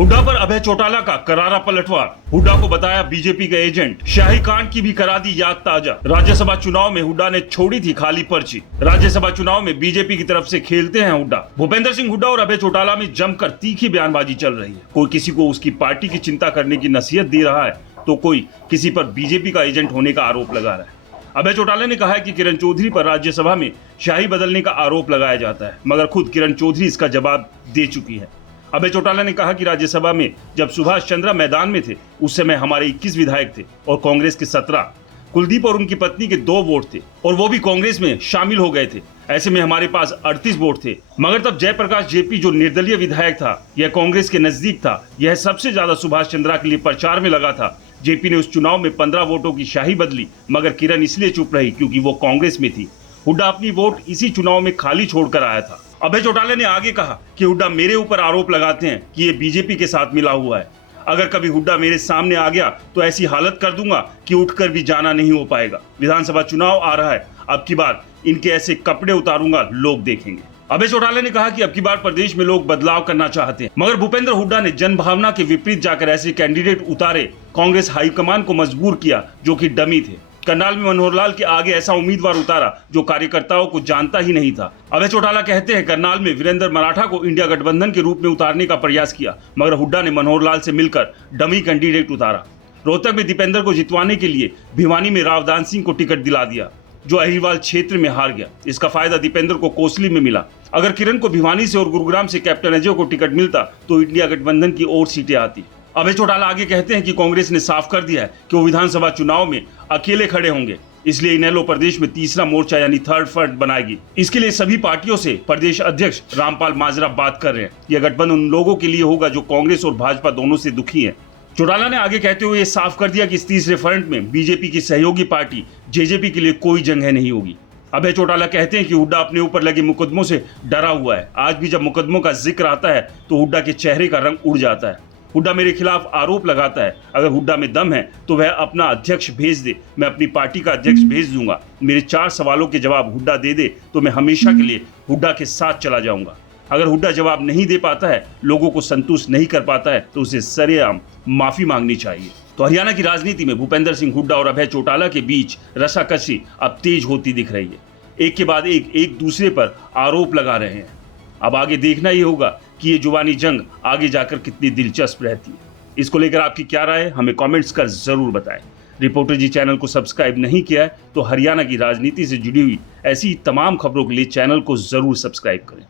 हुड्डा पर अभय चौटाला का करारा पलटवार। हुड्डा को बताया बीजेपी का एजेंट। शाही कांड की भी करा दी याद ताजा। राज्यसभा चुनाव में हुड्डा ने छोड़ी थी खाली पर्ची। राज्यसभा चुनाव में बीजेपी की तरफ से खेलते हैं हुड्डा। भूपेंद्र सिंह हुड्डा और अभय चौटाला में जमकर तीखी बयानबाजी चल रही है। कोई किसी को उसकी पार्टी की चिंता करने की नसीहत दे रहा है तो कोई किसी पर बीजेपी का एजेंट होने का आरोप लगा रहा है। अभय चौटाला ने कहा है कि किरण चौधरी पर राज्यसभा में शाही बदलने का आरोप लगाया जाता है, मगर खुद किरण चौधरी इसका जवाब दे चुकी है। अभय चौटाला ने कहा कि राज्यसभा में जब सुभाष चंद्रा मैदान में थे उस समय हमारे 21 विधायक थे और कांग्रेस के 17। कुलदीप और उनकी पत्नी के 2 वोट थे और वो भी कांग्रेस में शामिल हो गए थे। ऐसे में हमारे पास 38 वोट थे, मगर तब जयप्रकाश जेपी जो निर्दलीय विधायक था, यह कांग्रेस के नजदीक था, यह सबसे ज्यादा सुभाष चंद्रा के लिए प्रचार में लगा था। जेपी ने उस चुनाव में 15 वोटों की शाही बदली, मगर किरण इसलिए चुप रही क्योंकि वो कांग्रेस में थी। हुड्डा अपनी वोट इसी चुनाव में खाली छोड़कर आया था। अभय चौटाला ने आगे कहा कि हुड्डा मेरे ऊपर आरोप लगाते हैं कि ये बीजेपी के साथ मिला हुआ है। अगर कभी हुड्डा मेरे सामने आ गया तो ऐसी हालत कर दूंगा कि उठकर भी जाना नहीं हो पाएगा। विधानसभा चुनाव आ रहा है, अब की बार इनके ऐसे कपड़े उतारूंगा, लोग देखेंगे। अभय चौटाला ने कहा कि अब की बार प्रदेश में लोग बदलाव करना चाहते हैं, मगर भूपेंद्र हुड्डा ने जनभावना के विपरीत जाकर ऐसे कैंडिडेट उतारे। कांग्रेस हाईकमान को मजबूर किया जो कि डमी थे। करनाल में मनोहर लाल के आगे ऐसा उम्मीदवार उतारा जो कार्यकर्ताओं को जानता ही नहीं था। अभय चौटाला कहते हैं करनाल में वीरेंद्र मराठा को इंडिया गठबंधन के रूप में उतारने का प्रयास किया, मगर हुड्डा ने मनोहर लाल से मिलकर डमी कैंडिडेट उतारा। रोहतक में दीपेंद्र को जितवाने के लिए भिवानी में रावदान सिंह को टिकट दिला दिया जो अहिरवाल क्षेत्र में हार गया। इसका फायदा दीपेंद्र को कोसली में मिला। अगर किरण को भिवानी से और गुरुग्राम से कैप्टन अजय को टिकट मिलता तो इंडिया गठबंधन की और सीटें आती। अभय चौटाला आगे कहते हैं कि कांग्रेस ने साफ कर दिया है कि वो विधानसभा चुनाव में अकेले खड़े होंगे, इसलिए इनेलो प्रदेश में तीसरा मोर्चा यानी थर्ड फ्रंट बनाएगी। इसके लिए सभी पार्टियों से प्रदेश अध्यक्ष रामपाल माजरा बात कर रहे हैं। यह गठबंधन उन लोगों के लिए होगा जो कांग्रेस और भाजपा दोनों से दुखी हैं। चौटाला ने आगे कहते हुए साफ कर दिया कि इस तीसरे फ्रंट में बीजेपी की सहयोगी पार्टी जेजेपी के लिए कोई जगह नहीं होगी। अभय चौटाला कहते हैं कि हुड्डा अपने ऊपर लगे मुकदमों से डरा हुआ है। आज भी जब मुकदमों का जिक्र आता है तो हुड्डा के चेहरे का रंग उड़ जाता है। हुड्डा मेरे खिलाफ आरोप लगाता है, अगर हुड्डा में दम है तो वह अपना अध्यक्ष भेज दे, मैं अपनी पार्टी का अध्यक्ष भेज दूंगा। मेरे 4 सवालों के जवाब हुड्डा दे दे तो मैं हमेशा के लिए हुड्डा के साथ चला जाऊंगा। अगर हुड्डा जवाब नहीं दे पाता है, लोगों को संतुष्ट नहीं कर पाता है, तो उसे सरेआम माफी मांगनी चाहिए। तो हरियाणा की राजनीति में भूपेंद्र सिंह हुड्डा और अभय चौटाला के बीच रसाकसी अब तेज होती दिख रही है। एक के बाद एक दूसरे पर आरोप लगा रहे हैं। अब आगे देखना ही होगा कि ये जुबानी जंग आगे जाकर कितनी दिलचस्प रहती है। इसको लेकर आपकी क्या राय है, हमें कमेंट्स कर जरूर बताएं। रिपोर्टर जी चैनल को सब्सक्राइब नहीं किया है तो हरियाणा की राजनीति से जुड़ी हुई ऐसी तमाम खबरों के लिए चैनल को जरूर सब्सक्राइब करें।